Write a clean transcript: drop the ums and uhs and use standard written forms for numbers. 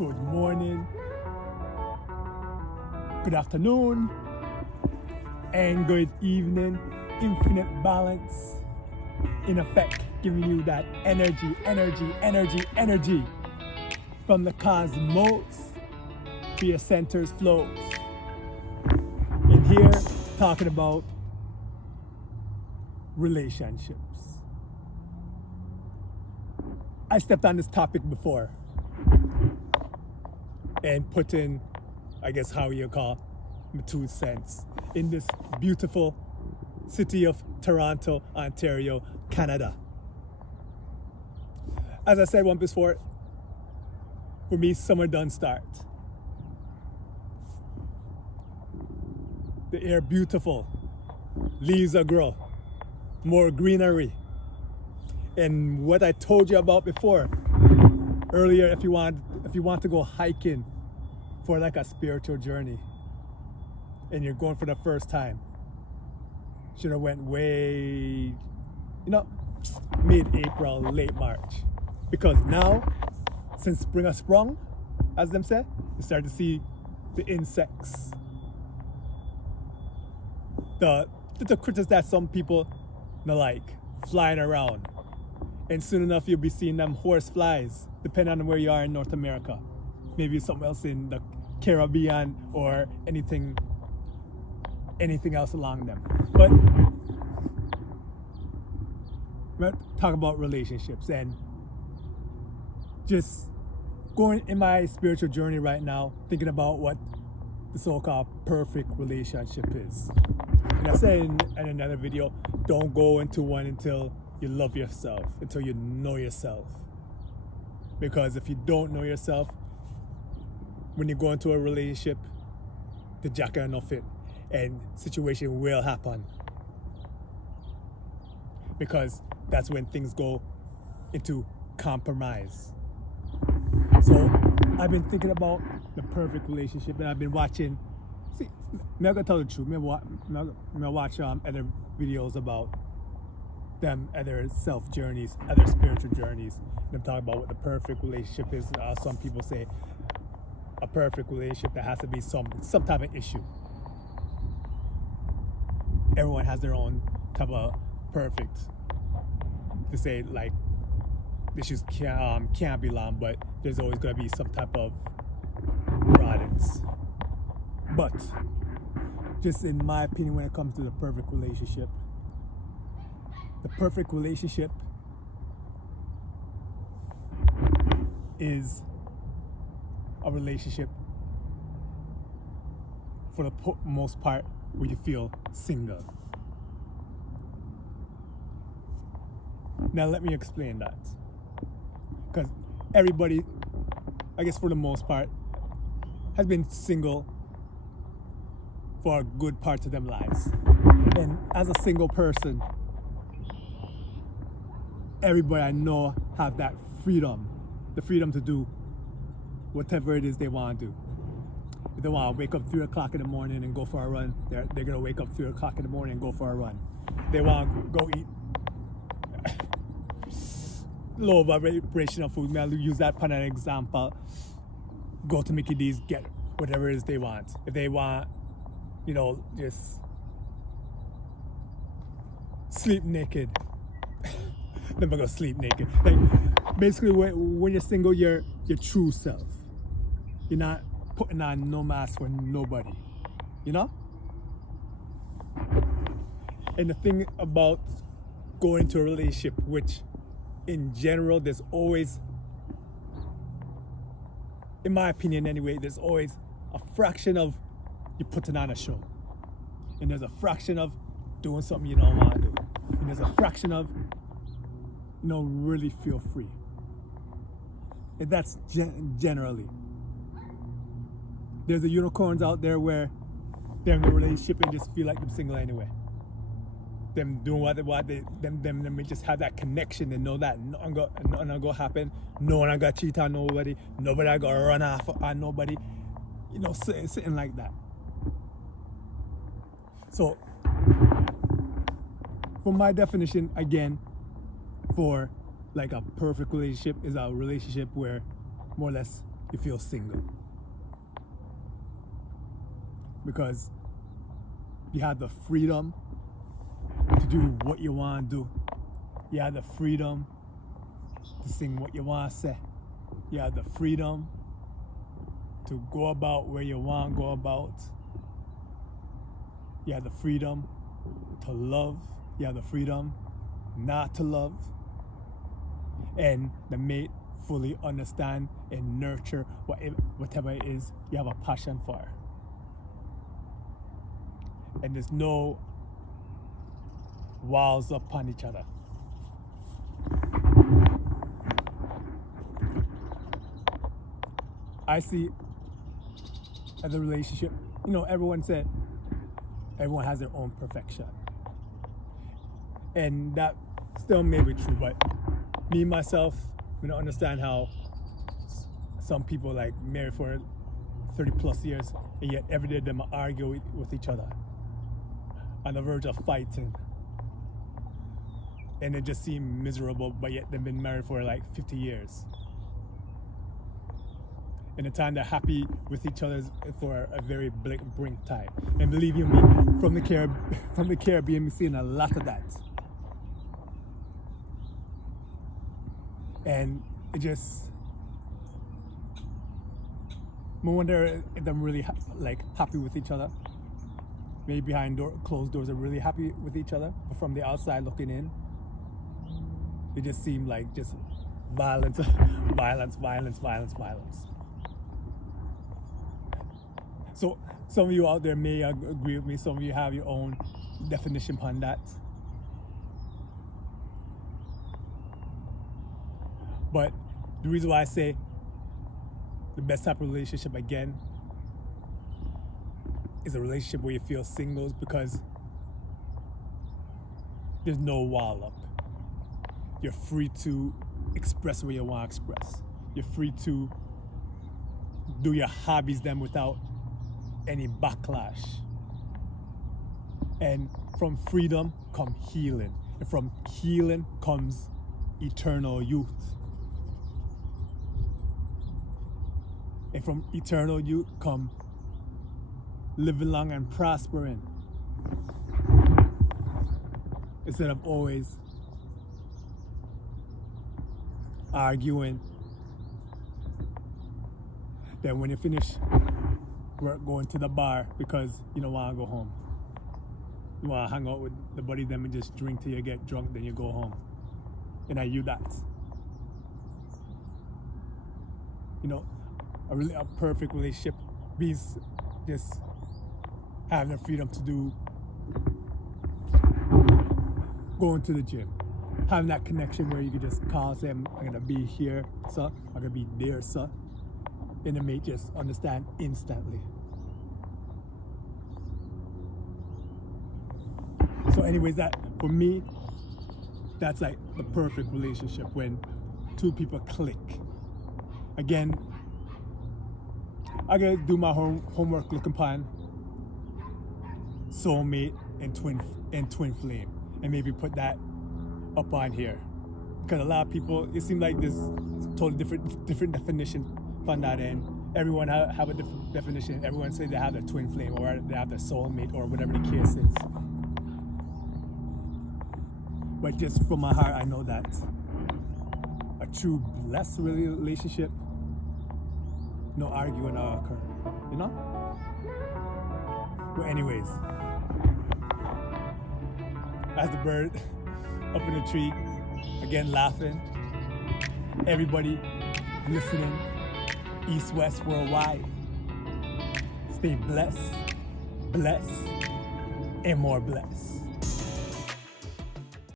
good morning, good afternoon, and good evening. Infinite balance, in effect, giving you that energy from the cosmos to your center's flows. In here, talking about relationships. I stepped on this topic before and put in, I guess how you call my 2 cents in this beautiful city of Toronto, Ontario, Canada. As I said once before, for me, summer done start. The air beautiful, leaves are grow, more greenery. And what I told you about before, earlier, if you want to go hiking for like a spiritual journey, and you're going for the first time, should have went way, mid-April, late March, because now, since spring has sprung, as them say, you start to see the insects, the critters that some people don't like, flying around. And soon enough, you'll be seeing them horse flies, depending on where you are in North America. Maybe somewhere else in the Caribbean or anything else along them. But we're talking about relationships and just going in my spiritual journey right now, thinking about what the so-called perfect relationship is. And I said in another video, don't go into one until you love yourself, until you know yourself. Because if you don't know yourself, when you go into a relationship, the jack ain't no fit, and situation will happen. Because that's when things go into compromise. So I've been thinking about the perfect relationship, and I've been watching. See, I'm gonna tell the truth. I'm gonna watch other videos about them, other self journeys, other spiritual journeys. Them talking about what the perfect relationship is. Some people say a perfect relationship, there has to be some type of issue. Everyone has their own type of perfect. To say like issues can't be long, but there's always gonna be some type of rodents. But just in my opinion, when it comes to the perfect relationship is a relationship, for the most part, where you feel single. Now let me explain that, because everybody, I guess for the most part, has been single for a good part of their lives. And as a single person, everybody I know have that freedom, the freedom to do whatever it is they want to do. If they want to wake up 3 o'clock in the morning and go for a run, they're going to wake up 3 o'clock in the morning and go for a run. They want to go eat low vibrational food. I'll use that for an example. Go to Mickey D's, get whatever it is they want. If they want, just sleep naked, then we're gonna sleep naked. Like basically, when you're single, you're your true self. You're not putting on no mask for nobody, And the thing about going into a relationship, which in general, there's always, in my opinion anyway, there's always a fraction of you putting on a show. And there's a fraction of doing something you don't want to do. And there's a fraction of, really feel free. And that's generally. There's the unicorns out there where they're in a relationship and just feel like they're single anyway. Them doing what they want, them just have that connection and know that nothing gonna happen, no one gonna cheat on nobody, nobody gonna run off on nobody, sitting like that. So, for my definition, again, for like a perfect relationship is a relationship where more or less you feel single. Because you have the freedom to do what you want to do. You have the freedom to sing what you want to say. You have the freedom to go about where you want to go about. You have the freedom to love. You have the freedom not to love. And the mate fully understand and nurture whatever it is you have a passion for. And there's no walls upon each other. I see as a relationship, everyone said everyone has their own perfection. And that still may be true, but me, myself, I don't understand how some people like married for 30 plus years and yet every day them argue with each other on the verge of fighting. And it just seemed miserable, but yet they've been married for like 50 years. And the time they're happy with each other for a very brink time. And believe you me, from the Caribbean, we're seeing a lot of that. And it just, I wonder if they're really happy with each other. Maybe behind closed doors, they're really happy with each other, but from the outside looking in, it just seemed like just violence, violence, violence, violence, violence. So some of you out there may agree with me, some of you have your own definition upon that. But the reason why I say the best type of relationship again is a relationship where you feel single is because there's no wall up. You're free to express what you want to express. You're free to do your hobbies then without any backlash. And from freedom comes healing. And from healing comes eternal youth. And from eternal youth come living long and prospering. Instead of always arguing. Then when you finish work, going to the bar because you don't want to go home. You want to hang out with the buddy them and just drink till you get drunk, then you go home. And I do that. A perfect relationship means just having the freedom to do going to the gym, having that connection where you can just call and say, I'm gonna be here, sir, I'm gonna be there, sir, and the mate just understand instantly. So anyways, that for me, that's like the perfect relationship when two people click. Again, I gotta do my homework looking upon soulmate and twin flame, and maybe put that up on here, because a lot of people, it seems like there's totally different definition on that end. Everyone have a different definition. Everyone say they have their twin flame or they have their soulmate or whatever the case is. But just from my heart, I know that a true blessed relationship, no arguing will occur, But anyways, as the bird up in the tree, again laughing, everybody listening, east, west, worldwide, stay blessed, and more blessed.